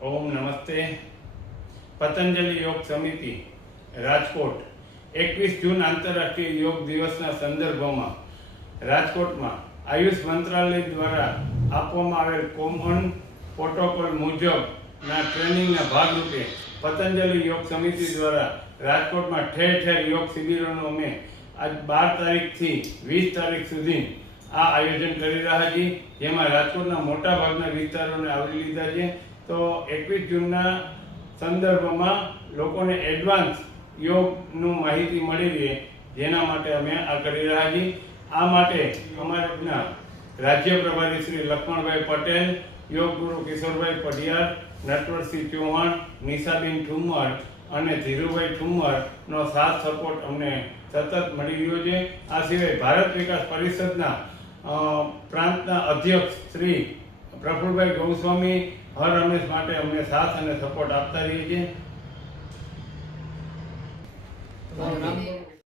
ઓમ નમસ્તે. પતંજલિ યોગ સમિતિ રાજકોટ 21 જૂન આંતરરાષ્ટ્રીય યોગ દિવસના સંદર્ભમાં રાજકોટમાં આયુષ મંત્રાલય દ્વારા આપવામાં આવેલ કોમન પ્રોટોકોલ મુજબના ટ્રેનિંગના ભાગરૂપે પતંજલિ યોગ સમિતિ દ્વારા રાજકોટમાં ઠેર ઠેર યોગ શિબિરોનું અમે આજ 12 તારીખથી 20 તારીખ સુધી આ આયોજન કરી રહ્યા છીએ, જેમાં રાજકોટના મોટા ભાગના વિસ્તારોને આવરી લીધા છે. તો 21 જૂનના સંદર્ભમાં લોકોને એડવાન્સ યોગનું માહિતી મળી રહે, જેના માટે અમે આ કરી રહ્યા છીએ. આ માટે અમારા રાજ્ય પ્રભારી શ્રી લક્ષ્મણભાઈ પટેલ, યોગ ગુરુ કિશોરભાઈ પઢિયાર, નટવરસિંહ ચૌહાણ, નિશાબેન ઠુમ્મર અને ધીરુભાઈ ઠુમ્મરનો સાથ સપોર્ટ અમને સતત મળી રહ્યો છે. આ સિવાય ભારત વિકાસ પરિષદના પ્રાંતના અધ્યક્ષ શ્રી પ્રફુલભાઈ ગૌસ્વામી હર હંમેશ માટે અમને સાથ અને સપોર્ટ આપતા રહીએ છીએ.